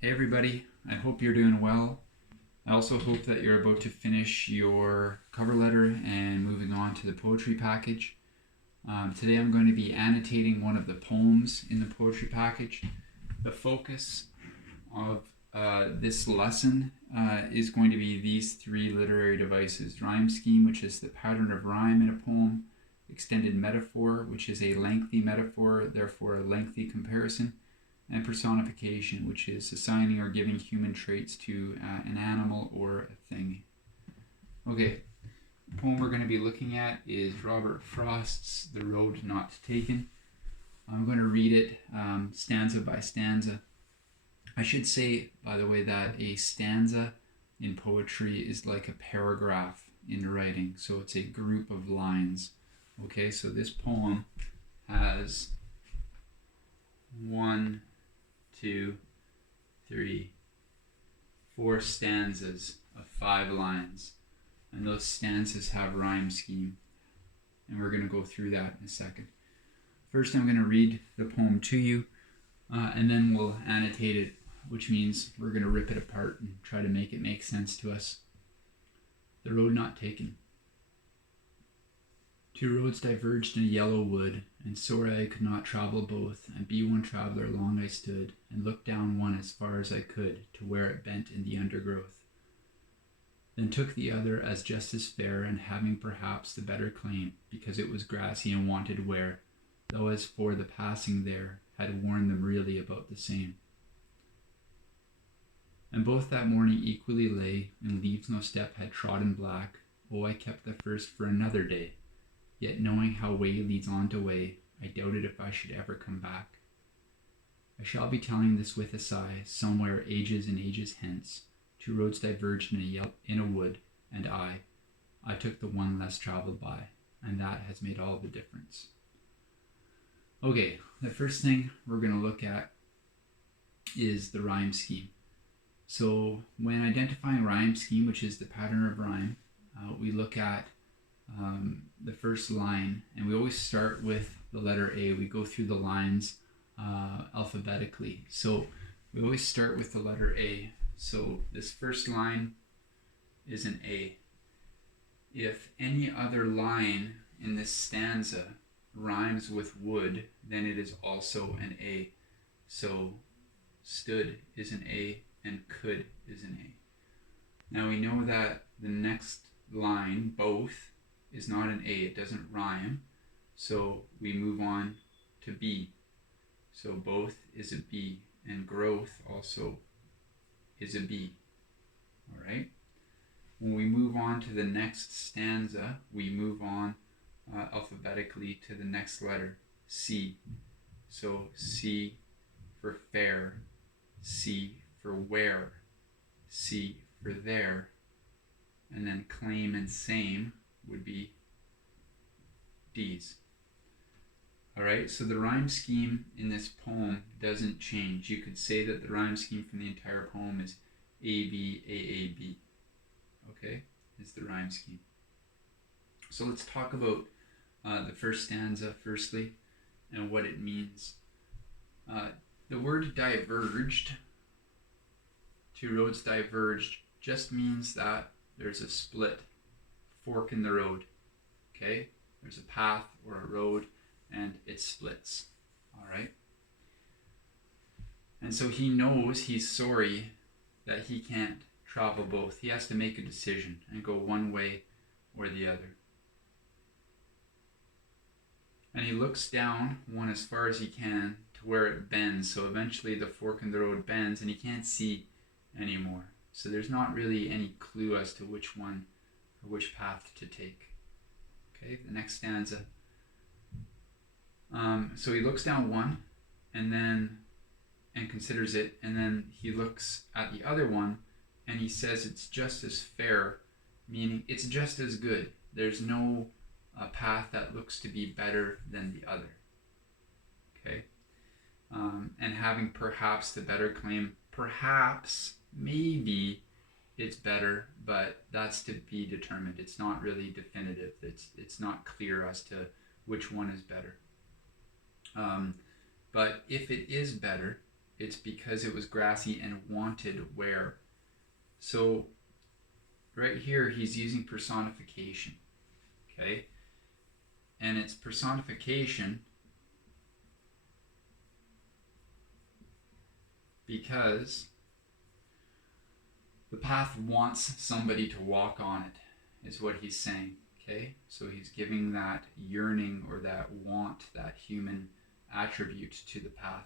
Hey everybody, I hope you're doing well. I also hope that you're about to finish your cover letter and moving on to the poetry package. Today I'm going to be annotating one of the poems in the poetry package. The focus of this lesson is going to be these three literary devices: rhyme scheme, which is the pattern of rhyme in a poem; extended metaphor, which is a lengthy metaphor, therefore a lengthy comparison; and personification, which is assigning or giving human traits to an animal or a thing. Okay, the poem we're going to be looking at is Robert Frost's The Road Not Taken. I'm going to read it stanza by stanza. I should say, by the way, that a stanza in poetry is like a paragraph in writing, so it's a group of lines. Okay, so this poem has 1, 2, 3, 4 stanzas of 5 lines, and those stanzas have rhyme scheme, and we're going to go through that in a second. First, I'm going to read the poem to you, and then we'll annotate it, which means we're going to rip it apart and try to make it make sense to us. The Road Not Taken. Two roads diverged in a yellow wood, and sore I could not travel both, and be one traveller long I stood, and looked down one as far as I could, to where it bent in the undergrowth. Then took the other as just as fair, and having perhaps the better claim, because it was grassy and wanted wear, though as for the passing there, had worn them really about the same. And both that morning equally lay, and leaves no step had trodden black. Oh, I kept the first for another day. Yet knowing how way leads on to way, I doubted if I should ever come back. I shall be telling this with a sigh, somewhere ages and ages hence. Two roads diverged in a wood, and I took the one less traveled by, and that has made all the difference. Okay, the first thing we're going to look at is the rhyme scheme. So when identifying rhyme scheme, which is the pattern of rhyme, we look at the first line, and we always start with the letter A. We go through the lines alphabetically. So we always start with the letter A. So this first line is an A. If any other line in this stanza rhymes with wood, then it is also an A. So stood is an A and could is an A. Now we know that the next line, both, is not an A. It doesn't rhyme. So we move on to B. So both is a B, and growth also is a B. All right? When we move on to the next stanza, we move on alphabetically to the next letter, C. So C for fair, C for where, C for there, and then claim and same would be D's. All right, so the rhyme scheme in this poem doesn't change. You could say that the rhyme scheme from the entire poem is AB, AAB. Okay, is the rhyme scheme. So let's talk about the first stanza firstly and what it means. The word diverged, two roads diverged, just means that there's a split, fork in the road. Okay, there's a path or a road and it splits. All right, and so he knows, he's sorry that he can't travel both. He has to make a decision and go one way or the other. And he looks down one as far as he can to where it bends. So eventually the fork in the road bends and he can't see anymore. So there's not really any clue as to which one or which path to take. Okay, the next stanza. So he looks down one and considers it, and then he looks at the other one and he says it's just as fair, meaning it's just as good. There's no path that looks to be better than the other. Okay, and having perhaps the better claim, perhaps, maybe it's better, but that's to be determined. It's not really definitive. It's not clear as to which one is better. But if it is better, it's because it was grassy and wanted wear. So right here, he's using personification, okay? And it's personification because the path wants somebody to walk on it, is what he's saying, okay? So he's giving that yearning or that want, that human attribute to the path.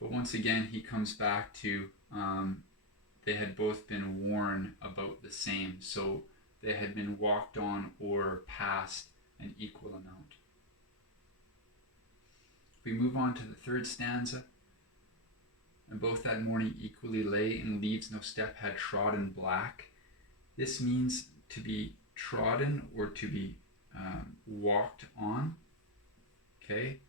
But once again, he comes back to they had both been worn about the same. So they had been walked on or passed an equal amount. If we move on to the third stanza, and both that morning equally lay, and leaves no step had trodden black. This means to be trodden or to be walked on. Okay,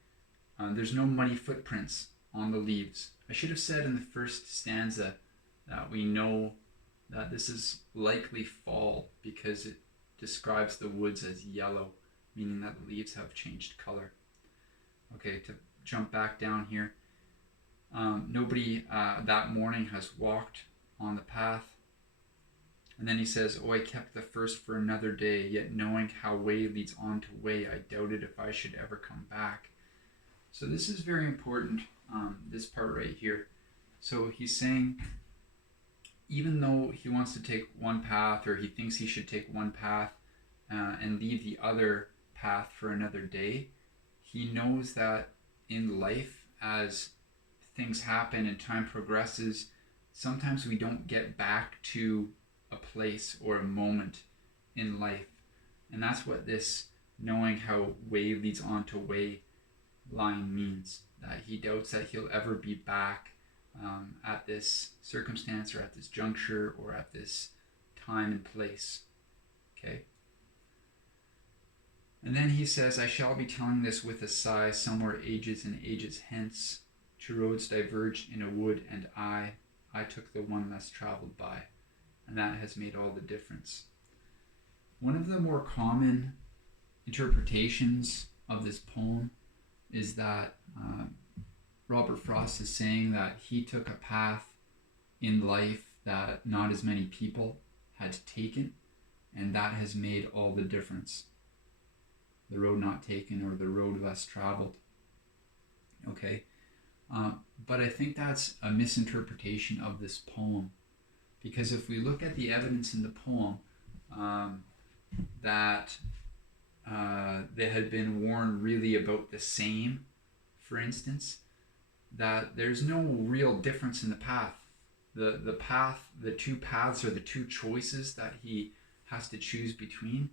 there's no muddy footprints on the leaves. I should have said in the first stanza that we know that this is likely fall because it describes the woods as yellow, meaning that the leaves have changed color. Okay, to jump back down here. Nobody that morning has walked on the path. And then he says, oh, I kept the first for another day, yet knowing how way leads on to way, I doubted if I should ever come back. So this is very important, this part right here. So he's saying, even though he wants to take one path, or he thinks he should take one path and leave the other path for another day, he knows that in life, as things happen and time progresses, sometimes we don't get back to a place or a moment in life. And that's what this knowing how way leads on to way line means, that he doubts that he'll ever be back at this circumstance or at this juncture or at this time and place. Okay. And then he says, I shall be telling this with a sigh, somewhere ages and ages hence. Two roads diverged in a wood, and I took the one less traveled by. And that has made all the difference. One of the more common interpretations of this poem is that Robert Frost is saying that he took a path in life that not as many people had taken, and that has made all the difference. The road not taken or the road less traveled. Okay. But I think that's a misinterpretation of this poem, because if we look at the evidence in the poem that they had been worn really about the same, for instance, that there's no real difference in the path. The path, the two paths, or the two choices that he has to choose between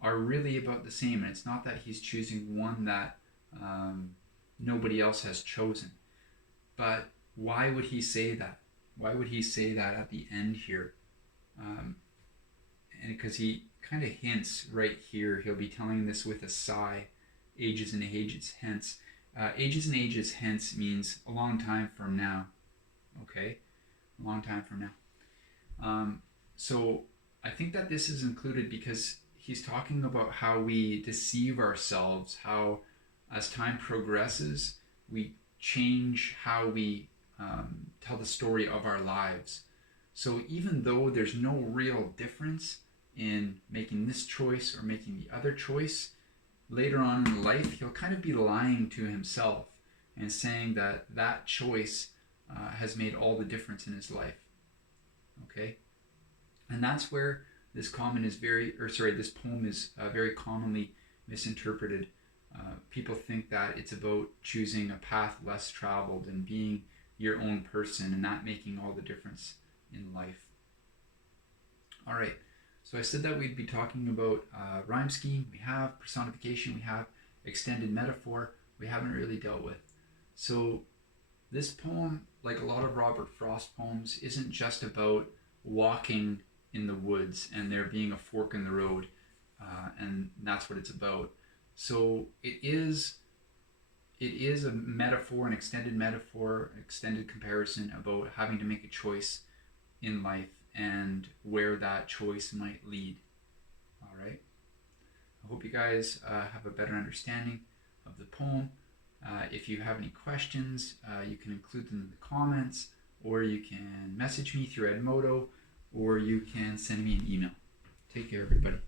are really about the same. And it's not that he's choosing one that nobody else has chosen. But why would he say that? Why would he say that at the end here? And because he kind of hints right here, he'll be telling this with a sigh, ages and ages hence. Ages and ages hence means a long time from now. Okay? A long time from now. So I think that this is included because he's talking about how we deceive ourselves, how as time progresses, we change how we tell the story of our lives. So even though there's no real difference in making this choice or making the other choice, later on in life, he'll kind of be lying to himself and saying that that choice has made all the difference in his life. Okay? And that's where this poem is very commonly misinterpreted. People think that it's about choosing a path less traveled and being your own person, and that making all the difference in life. All right, so I said that we'd be talking about rhyme scheme. We have personification, we have extended metaphor, we haven't really dealt with. So this poem, like a lot of Robert Frost poems, isn't just about walking in the woods and there being a fork in the road, and that's what it's about. So it is a metaphor, an extended comparison about having to make a choice in life and where that choice might lead. All right. I hope you guys have a better understanding of the poem. If you have any questions, you can include them in the comments, or you can message me through Edmodo, or you can send me an email. Take care, everybody.